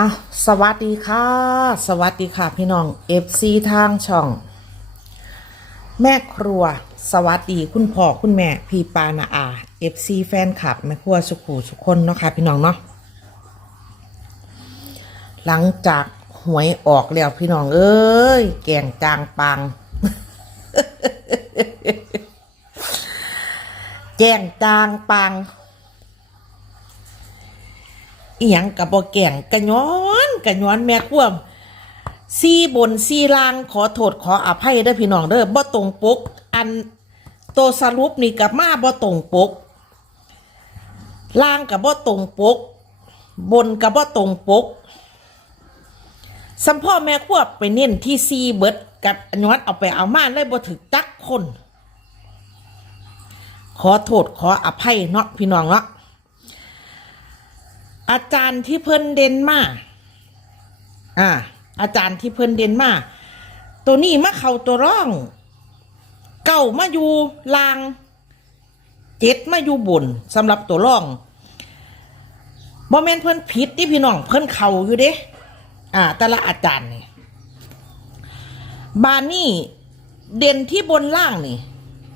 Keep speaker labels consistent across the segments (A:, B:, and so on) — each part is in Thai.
A: อ้าวสวัสดีค่ะ สวัสดีค่ะพี่น้อง FC ทางช่อง แม่ครัว สวัสดีคุณพ่อคุณแม่ พี่ปานาอา FC แฟนคลับแม่ครัวสุขูสุขคนเนาะค่ะพี่น้องเนาะหลังจากหวยออกแล้วพี่น้อง เอ้ย แกงจางปังแจ้งจางปัง อีหยังกับบ่แก่งกะย้อนกะย้อนแม่ควมซีบนซีล่างขอโทษขออภัยเด้อพี่น้องเด้อบ่ตรงปก อันโตสรุปนี่กับมาบ่ตรงปกล่างกับบ่ตรงปก บนกับบ่ตรงปกสัมพ่อแม่ควบไปเน้นที่ซีเบิดกับย้อนเอาไปเอามาเลยบ่ถึกจักคน ขอโทษขออภัยเนาะพี่น้องเนาะ อาจารย์ที่เพิ่นเด่นมาอ่า อาจารย์ที่เพิ่นเด่นมาตัวนี้มาเข้าตัวร่อง เก้ามาอยู่ลาง เจ็ดมาอยู่บนสำหรับตัวร่องบ่แม่นเพิ่นผิดที่พี่น้องเพิ่นเข้าอยู่เด้อ่า แต่ละอาจารย์นี่บานนี่เด่นที่บนล่างนี่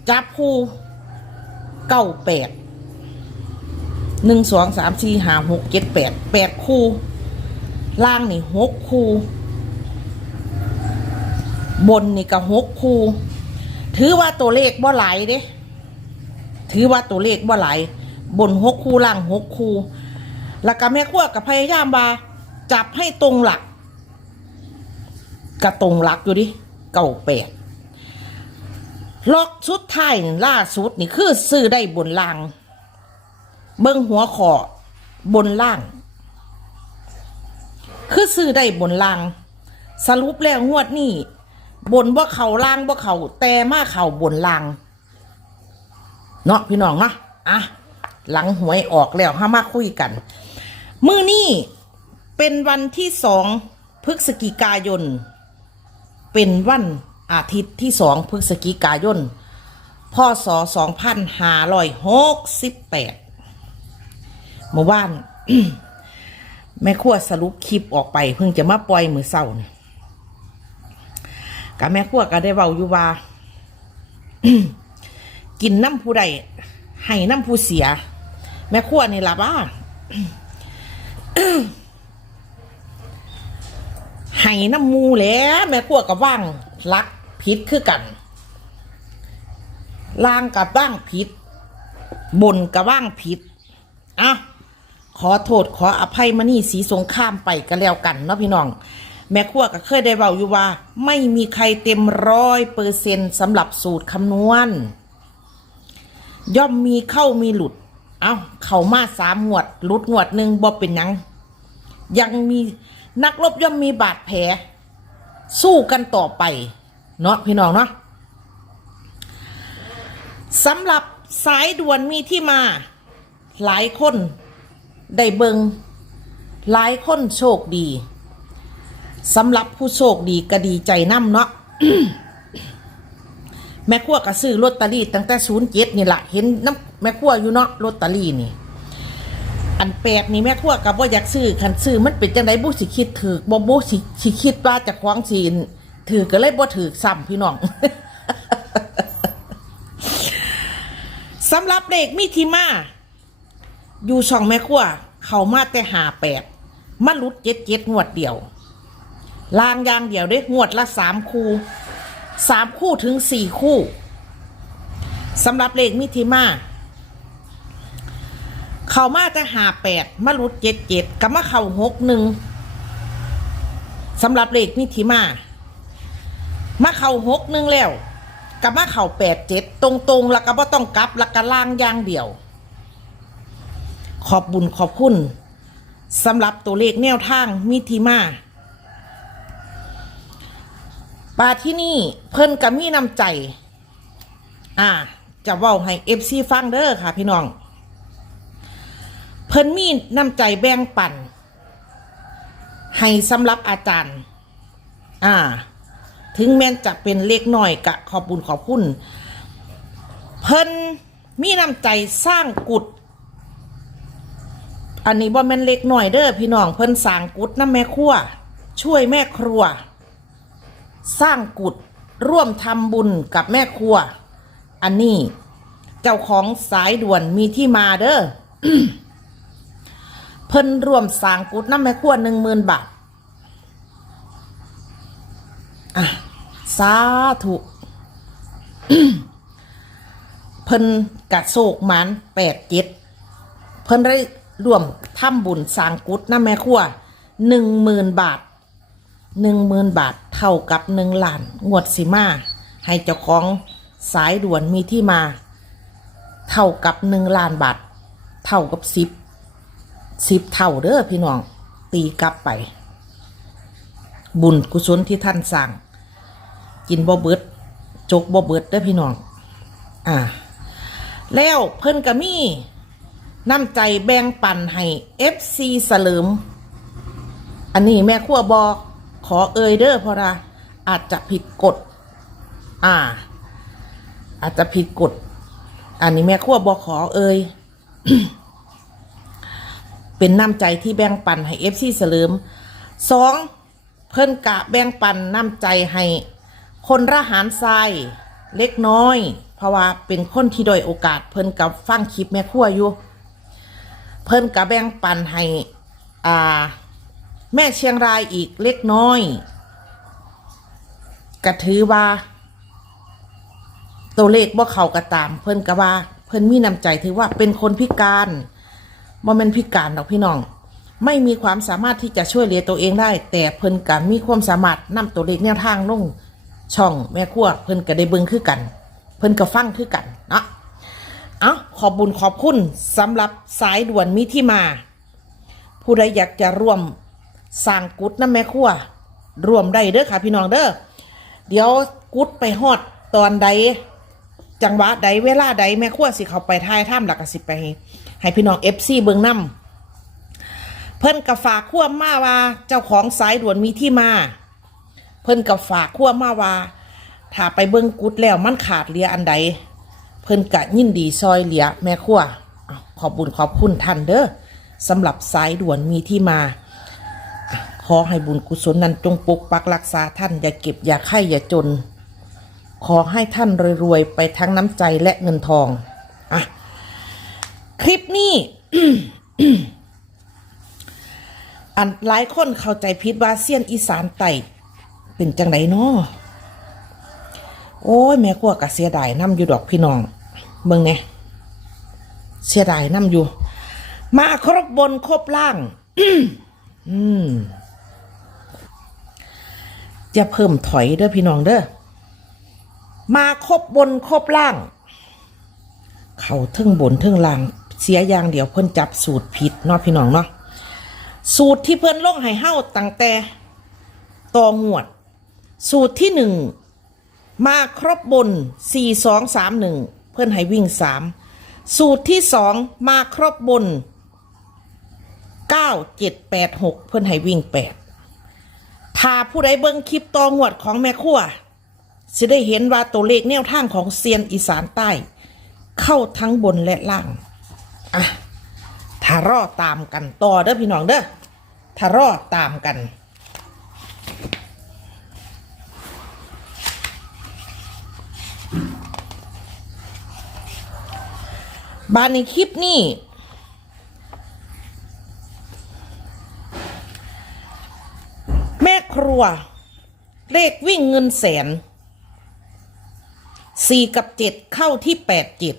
A: จับคู่เก้าแปด หนึ่งสองสามสี่ห้าหกเจ็ดแปดแปดคู่ ล่างนี่หกคู่ บนนี่ก็หกคู่ ถือว่าตัวเลขบ่หลายเด้ ถือว่าตัวเลขบ่หลายบนหกคู่ล่างหกคู่ แล้วก็แม่ขั้วกับพยายามว่าจับให้ตรงหลักกระตรงหลักอยู่ดิเก่าแปดล็อกสุดท้ายล่าสุดนี่คือซื้อได้บนล่าง เบิ้งหัวขอบนล่าง คือซื้อได้บนล่าง สรุปแล้วงวดนี่บนว่าเขาล่างว่าเขาแต่มาเขาบนล่างเนาะพี่น้องเนาะอะหลังหวยออกแล้วห้ามาคุยกัน มือนี่เป็นวันที่สองพฤศจิกายน เป็นวันอาทิตย์ที่สองพฤศจิกายนพศสองพันห้าร้อยหกสิบแปด เมื่อวานแม่ขั้วสรุปคลิปออกไป เพิ่งจะมาปล่อยมือเศร้าเนี่ยกับแม่ขั้วก็ได้เว้าอยู่ว่ากินน้ำผู้ใดให้น้ำผู้เสีย แม่ขั้วนี่ละบ้าให้น้ำมูแล้ว แม่ขั้วกับว่างลักผิดคือกันล่างกับว่างผิดบนกับว่างผิดอะ ขอโทษขออภัยมานี่สีสงข้ามไปก็แล้วกันเนาะพี่น้อง แม่ขั้วก็เคยได้เบาอยู่ว่า ไม่มีใครเต็มร้อยเปอร์เซ็นสำหรับสูตรคำนวณ ย่อมมีเข้ามีหลุด เอาเข้ามาสามงวด หลุดงวดหนึ่งบ่เป็นยัง ยังมีนักรบย่อมมีบาดแผล สู้กันต่อไป เนาะพี่น้องเนาะสำหรับสายด่วนมีที่มา หลายคน ได้เบิงหลายคนโชคดีสำหรับผู้โชคดีก็ดีใจน้ำเนาะแม่ขั้วก็ซื้อลอตเตอรี่ตั้งแต่ศูนย์เจ็ดนี่แหละเห็นน้ำแม่ขั้วอยู่เนาะลอตเตอรี่นี่ อันแปดนี่แม่ขั้วกับว่าอยากซื้อคันซื้อมันเป็นจังไดบุสิคิดถือบ่บุสิสิคิดว่าจะคว้างสีนถือก็เลยบ่ถือซ้ำพี่น้องสำหรับเด็กมีทีมา อยู่ช่องแม่ขั้วเขามาแต่หาแปดมาลุดเจ็ดเจ็ดงวดเดียวลางยางเดียวได้งวดละสามคู่สามคู่ถึงสี่คู่สำหรับเลขมิทิมาเขามาแต่หาแปดมาลุดเจ็ดเจ็ดกับมาเข่าหกหนึ่งสำหรับเลขมิทิมามาเข่าหกหนึ่งแล้วกับมาเข่าแปดเจ็ดตรงๆแล้วก็บ่ต้องกลับแล้วก็ล่างยางเดียว ขอบบุญขอบคุณสำหรับตัวเลขแนวทางมิทิมาปาที่นี่เพิ่นกับมีน้ำใจ อ่า จะเว้าให้เอฟซีฟังเด้อค่ะ พี่น้อง เพิ่นมีน้ำใจแบ่งปันให้สำหรับอาจารย์ อ่า ถึงแม้จะเป็นเล็กน้อยกะขอบบุญขอบคุณ เพิ่นมีน้ำใจสร้างกุด อันนี้บ่แม่นเล็กหน่อยเด้อพี่น้องเพิ่นสร้างกุดน้ำแม่ครัว ช่วยแม่ครัว สร้างกุดร่วมทำบุญกับแม่ครัว อันนี้ เจ้าของสายด่วนมีที่มาเด้อเพิ่นร่วมสร้างกุดน้ำแม่ครัวหนึ่งหมื่นบาทอะสาธุเพิ่นกะโศกหมันแปดเจ็ดเพิ่นได้ ร่วมทำบุญสร้างกุดน้ำแม่ครัวหนึ่งหมื่นบาทหนึ่งหมื่นบาทเท่ากับหนึ่งล้านงวดสิมา ให้เจ้าของสายด่วนมีที่มา เท่ากับหนึ่งล้านบาทเท่ากับสิบสิบเท่าเด้อพี่น้อง ตีกลับไป บุญกุศลที่ท่านสั่งกินบ่เบิดจกบ่เบิดเด้อพี่น้อง อ่า แล้วเพิ่นก็มี น้ำใจแบ่งปันให้ FC สลิม อันนี้แม่ขั้วบอกขอเอ่ยเด้อเพราะว่าอาจจะผิดกฎ อ่า อาจจะผิดกฎ อันนี้แม่ขั้วบอกขอเอ่ยเป็นน้ำใจที่แบ่งปันให้ FC สลิมสองเพิ่นกะแบ่งปันน้ำใจให้คนระหารทรายเล็กน้อย เพราะว่าเป็นคนที่ด้อยโอกาสเพิ่นกับฟังคลิปแม่ขั้วอยู่ เพิ่นกระแบ่งปันให้อ่า แม่เชียงรายอีกเล็กน้อยกระถือว่า ตัวเลขบ่เขากระตาม เพิ่นกระว่า เพิ่นมีน้ำใจถือว่าเป็นคนพิการบ่แม่นพิการดอกพี่น้อง ไม่มีความสามารถที่จะช่วยเหลือตัวเองได้ แต่เพิ่นกะมีความสามารถนำตัวเลขแนวทางลงช่องแม่ครัวเพิ่นก็ได้เบิ่งคือกัน เพิ่นก็ฟังคือกันเนาะ เอาขอบบุญขอบคุณสำหรับสายด่วนมีที่มา ผู้ใดอยากจะร่วมสร้างกุดน้ำแม่ครัวร่วมได้เด้อค่ะ พี่น้องเด้อเดี๋ยวกุดไปฮอดตอนใดจังหวะใดเวลาใดแม่ครัวสิเขาไปท้ายถ้ำหลักสิบไป ให้พี่น้องเอฟซีเบิงน้ำเพิ่นกับฝากขั้วมาว่า เจ้าของสายด่วนมีที่มา เพิ่นกับฝากขั้วมาว่าถ้าไปเบิ่งกุดแล้วมันขาดเหลียอันใด เพิ่นกะยินดีซอยเหลียแม่ครัวอ้วขอบบุญขอบคุณท่านเด้อสำหรับสายด่วนมีที่มา ขอให้บุญกุศลนั้นจงปกปักรักษาท่านอย่าเก็บอย่าไข่อย่าจน ขอให้ท่านรวยๆไปทั้งน้ำใจและเงินทองอะคลิปนี้อันหลายคนเข้าใจผิดว่าเซียนอีสานไต่เป็นจังไดเนาะ โอ้ยแม่กลัวกะเสียดายน้ำอยู่ดอกพี่น้องเบิ่งเนี่ยเสียดายน้ำอยู่ มาครบบนครบล่าง อืมจะเพิ่มถอยเด้อพี่น้องเด้อมาครบบนครบล่าง เขาทึ่งบนทึ่งล่าง เสียอย่างเดียวเพิ่นจับสูตรผิดเนาะพี่น้องเนาะสูตรที่เพิ่นลงให้เฮ้าตั้งแต่ต่องวด สูตรที่หนึ่ง มาครบบน 4 2 3 1 เพื่อนให้วิ่ง 3 สูตรที่ 2 มาครบบน 9 7 8 6 เพื่อนให้วิ่ง 8 ถ้าผู้ใดเบิ่งคลิปตองวดของแม่ครัวจะได้เห็นว่าตัวเลขแนวทางของเซียนอีสานใต้ เข้าทั้งบนและล่าง อะถ้ารอตามกันต่อเด้อพี่น้องเด้อถ้ารอตามกัน บานในคลิปนี้แม่ครัว เลขวิ่งเงินแสนสี่กับเจ็ดเข้าที่แปดเจ็ด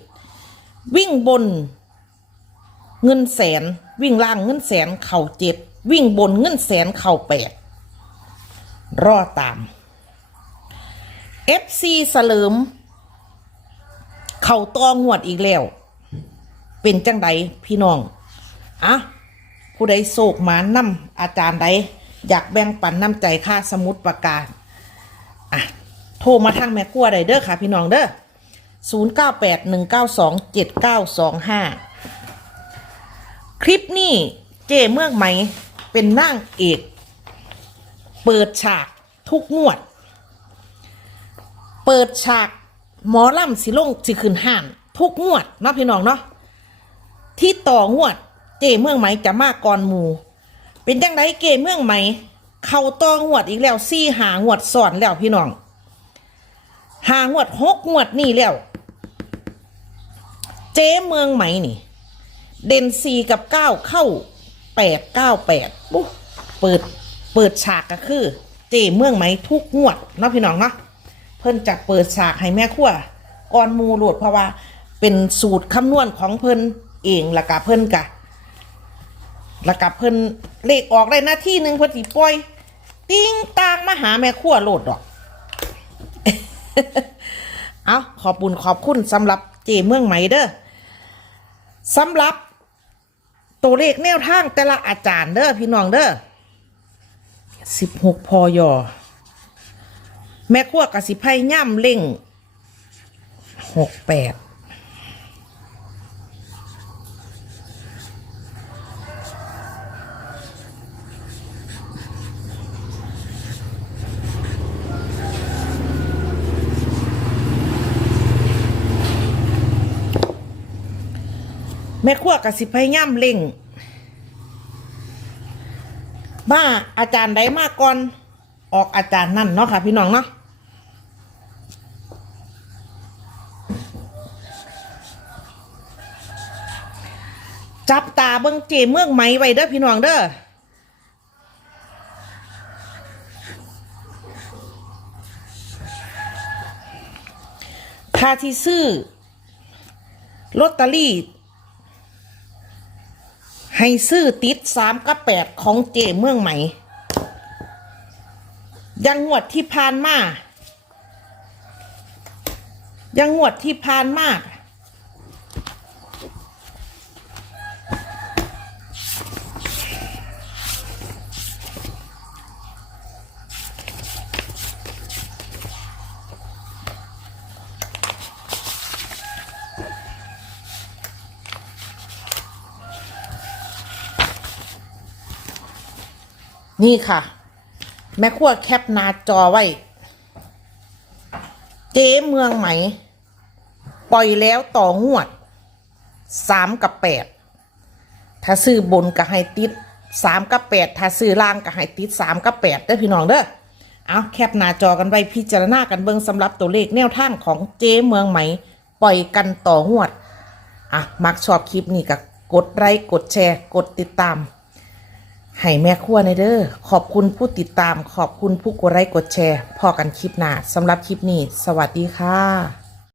A: วิ่งบน เงินแสน วิ่งล่างเงินแสนเข่าเจ็ดวิ่งบนเงินแสนเข่าแปดรอตาม FC สลิม เข่าตองวดอีกแล้ว เป็นจังใดพี่น้องอะผู้ใดโศกหมานนำอาจารย์ใดอยากแบ่งปันน้ำใจค่าสมุดประกาศอะโทรมาทางแม่ครัวได้เด้อค่ะ พี่น้องเด้อ0 9 8 1 9 2 7 9 2 5คลิปนี้เจเมืองไหมเป็นนางเอก เปิดฉากทุกงวด เปิดฉาก หมอลำสิลงสิขึ้นห้าน ทุกงวดเนาะพี่น้องเนาะที่ต่องวด เจเมืองไหมจะมาก่อนหมู เป็นจังไดเจเมืองไหม เขาต่องวดอีกแล้วซี่หางวดสอนแล้วพี่น้องหางวดหกงวดนี่แล้ว เจเมืองไหมนี่ เด่นสี่กับเก้าเข้าแปดเก้าแปดปุ๊เปิดเปิดฉากก็คือ เจเมืองไหมทุกงวดเนาะพี่น้องเนาะ พิ่นจะเปิดฉากให้แม่ครัวก่อนมูโหลดเพราะว่าเป็นสูตรคำนวณของเพิ่นเองละกะเพิ่นกะละกะเพิ่นเลขออกได้หน้าที่หนึ่งพิ่นสิปล่อย ติ้งตางมาหาแม่ครัวโหลดดอก เอาขอบบุญขอบคุณสำหรับเจเมืองไหมเด้อสำหรับ ตัวเลขแนวทางแต่ละอาจารย์เด้อพี่น้องเด้อสิบหกพอยอ แม่ขั้วกับสิไพ่ย่ำเล่งหกแปดแม่ขั้วกับสิไพ่ย่ำเล่งบ้าอาจารย์ใดมาก่อน ออกอาจารย์นั่นเนาะค่ะ พี่น้องเนาะ จับตาเบิ่งเจเมืองไหมไว้เด้อพี่น้องเด้อค่าที่ซื้อลอตเตอรี่ ให้ซื้อติดสามกับแปดของเจเมืองไหม ยังงวดที่ผ่านมา ยังงวดที่ผ่านมา นี่ค่ะ แม่ครัวแคปหน้าจอไว้ เจ๊เมืองไหม ปล่อยแล้วต่องวดสามกับแปดถ้าซื้อบนก็ให้ติดสามกับแปดถ้าซื้อล่างก็ให้ติดสามกับแปดเด้พี่น้องเด้อเอาแคปหน้าจอกันไว้พิจารณากันเบิ่งสำหรับตัวเลขแนวทางของเจ๊เมืองไหม ปล่อยกันต่องวด อะ มักชอบคลิปนี้ก็กดไลค์กดแชร์ กดติดตาม ให้แม่ครัวในเด้อขอบคุณผู้ติดตามขอบคุณผู้กดไลค์กดแชร์พอกันคลิปหน้าสำหรับคลิปนี้ สวัสดีค่ะ